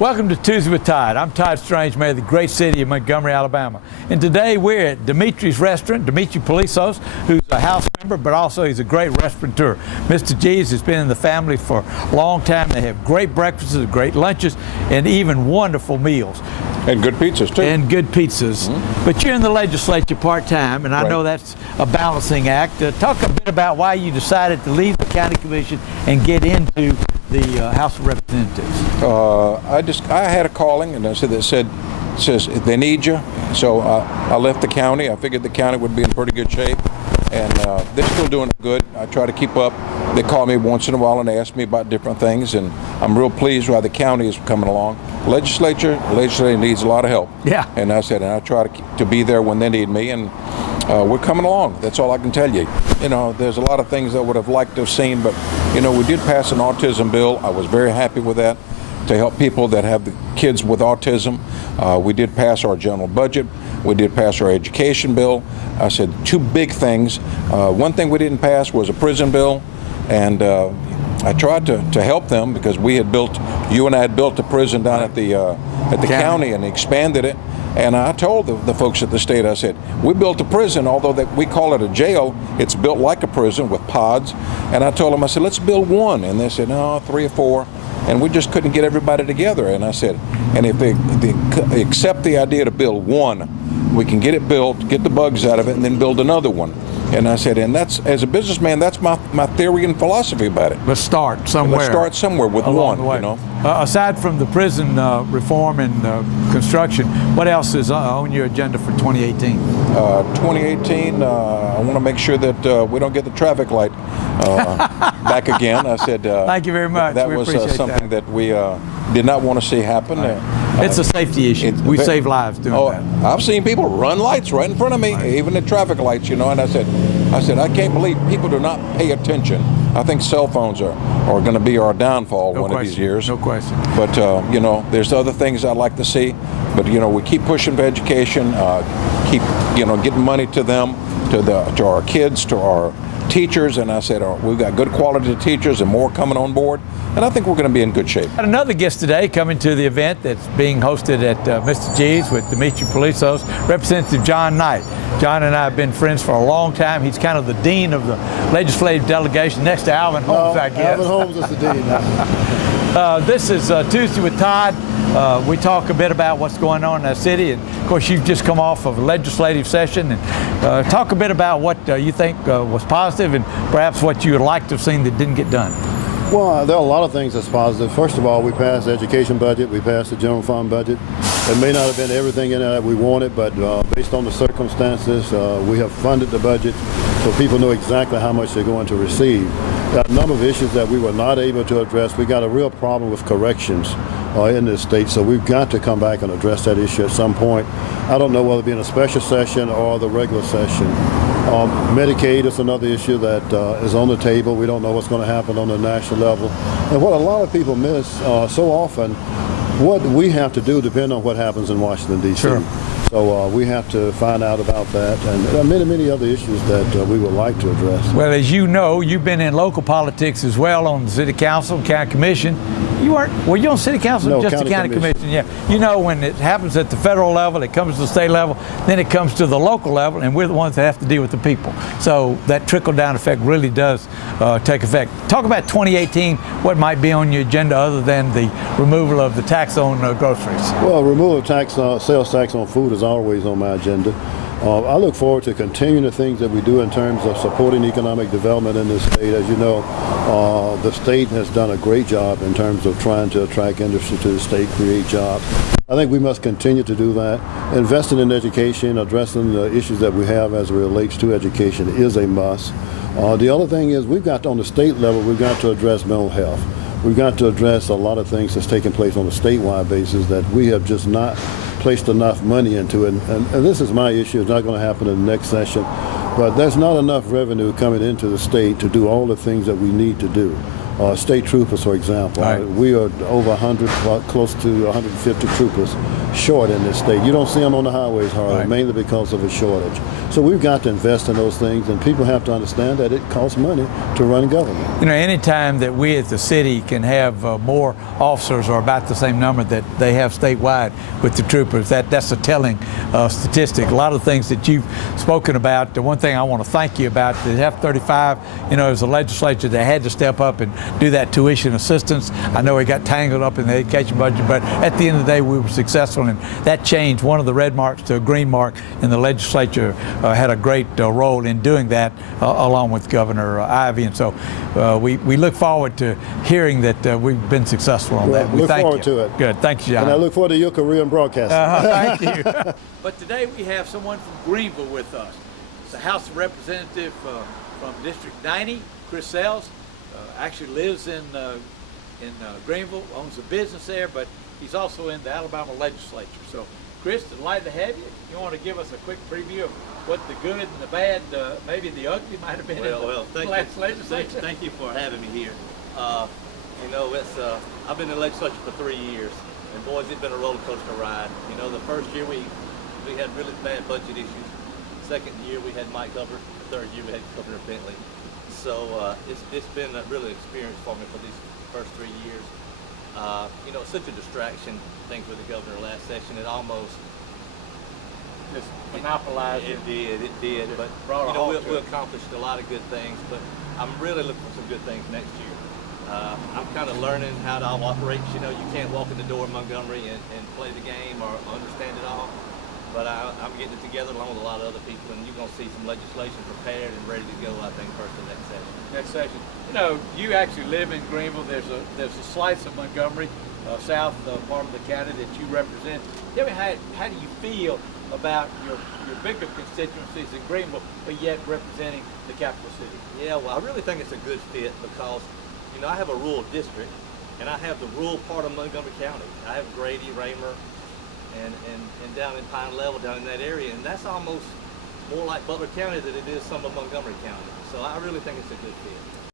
Welcome to Tues with Todd. I'm Todd Strange, mayor of the great city of Montgomery, Alabama. And today we're at Dimitri's restaurant, Dimitri Polizos, who's a house member, but also he's a great restaurateur. Mr. G's has been in the family for a long time. They have great breakfasts, great lunches, and even wonderful meals. And good pizzas, too. And good pizzas. Mm-hmm. But you're in the legislature part-time, and I know that's a balancing act. Talk a bit about why you decided to leave the county commission and get into the House of Representatives. I had a calling, and it says they need you. So I left the county. I figured the county would be in pretty good shape, and they're still doing good. I try to keep up. They call me once in a while and ask me about different things, and I'm real pleased with how the county is coming along. Legislature needs a lot of help. Yeah. And I try to be there when they need me, and we're coming along. That's all I can tell you. You know, there's a lot of things I would have liked to have seen, but you know, we did pass an autism bill. I was very happy with that, to help people that have the kids with autism. We did pass our general budget. We did pass our education bill. I said two big things. One thing we didn't pass was a prison bill, and I tried to help them because you and I had built a prison down at the county and expanded it. And I told the folks at the state, I said, we built a prison, although we call it a jail, it's built like a prison with pods. And I told them, I said, let's build one. And they said, no, 3 or 4. And we just couldn't get everybody together. And I said, and if they accept the idea to build one, we can get it built, get the bugs out of it, and then build another one. And I said, and that's, as a businessman, that's my theory and philosophy about it. Let's start somewhere. Let's start somewhere with one, you know. Aside from the prison reform and construction, what else is on your agenda for 2018? 2018, I want to make sure that we don't get the traffic light back again. I said, thank you very much. That was something that we did not want to see happen. It's a safety issue. We save lives doing that. I've seen people run lights right in front of me, even at traffic lights, you know, and I said, I can't believe people do not pay attention. I think cell phones are going to be our downfall one of these years. No question. But, you know, there's other things I'd like to see. But, you know, we keep pushing for education, keep, you know, getting money to them, to our kids, to our teachers. And I said, we've got good quality teachers and more coming on board. And I think we're going to be in good shape. Got another guest today coming to the event that's being hosted at Mr. G's with Dimitri Polizos, Representative John Knight. John and I have been friends for a long time. He's kind of the dean of the legislative delegation next to Alvin Holmes, I guess. Alvin Holmes is the dean. This is Tuesday with Todd. We talk a bit about what's going on in the city, and of course you've just come off of a legislative session, and talk a bit about what you think was positive and perhaps what you would like to have seen that didn't get done. Well, there are a lot of things that's positive. First of all, we passed the education budget, we passed the general fund budget. It may not have been everything in it that we wanted, but based on the circumstances, we have funded the budget so people know exactly how much they're going to receive. There are a number of issues that we were not able to address. We got a real problem with corrections in this state, so we've got to come back and address that issue at some point. I don't know whether it be in a special session or the regular session. Medicaid is another issue that is on the table. We don't know what's going to happen on the national level. And what a lot of people miss so often, what we have to do depends on what happens in Washington, D.C. Sure. So we have to find out about that, and there are many, many other issues that we would like to address. Well, as you know, you've been in local politics as well, on the city council, county commission. Were you on city council? No, just the county commission. Yeah. You know, when it happens at the federal level, it comes to the state level, then it comes to the local level, and we're the ones that have to deal with the people. So that trickle-down effect really does take effect. Talk about 2018, what might be on your agenda other than the removal of the tax on groceries. Well, removal of sales tax on food is always on my agenda. I look forward to continuing the things that we do in terms of supporting economic development in this state. As you know, the state has done a great job in terms of trying to attract industry to the state, create jobs. I think we must continue to do that. Investing in education, addressing the issues that we have as it relates to education is a must. The other thing is we've got, on the state level, we've got to address mental health. We've got to address a lot of things that's taking place on a statewide basis that we have just not placed enough money into it. And this is my issue. It's not going to happen in the next session. But there's not enough revenue coming into the state to do all the things that we need to do. State troopers, for example. Right. We are over 100, close to 150 troopers short in this state. You don't see them on the highways hardly, Right. mainly because of a shortage. So we've got to invest in those things, and people have to understand that it costs money to run government. You know, anytime that we as the city can have more officers or about the same number that they have statewide with the troopers, that's a telling statistic. A lot of things that you've spoken about, the one thing I want to thank you about, the F-35, you know, as a legislature that had to step up and do that tuition assistance. I know it got tangled up in the education budget, but at the end of the day, we were successful, and that changed one of the red marks to a green mark, and the legislature had a great role in doing that along with Governor Ivey. And so we look forward to hearing that we've been successful on Well, that. We look thank forward you. to it. Good. Thanks, John. And I look forward to your career in broadcasting. Thank you. But today we have someone from Greenville with us. It's the House of Representative from District 90, Chris Sells. Actually lives in Greenville, owns a business there, but he's also in the Alabama legislature. So, Chris, delighted to have you. You want to give us a quick preview of what the good and the bad, maybe the ugly might have been in the last legislature? Thank you for having me here. You know, I've been in the legislature for 3 years, and boys, it's been a roller coaster ride. You know, the first year we had really bad budget issues. Second year we had Mike Hubbard. The third year we had Governor Bentley. So it's been a really experience for me for these first 3 years. You know, it's such a distraction thing with the governor last session. It almost Just monopolized it did. But brought a you know, halt to we it. accomplished a lot of good things. But I'm really looking for some good things next year. I'm kind of learning how to operate. You know, you can't walk in the door in Montgomery and play the game or understand it all. But I'm getting it together along with a lot of other people, and you're going to see some legislation prepared and ready to go, I think, first of next session. Next session. You know, you actually live in Greenville. There's a slice of Montgomery, south part of the county that you represent. Tell me, how do you feel about your bigger constituencies in Greenville, but yet representing the capital city? Yeah, well, I really think it's a good fit because, you know, I have a rural district, and I have the rural part of Montgomery County. I have Grady, Raymer, and down in Pine Level, down in that area, and that's almost more like Butler County than it is some of Montgomery County. So I really think it's a good fit.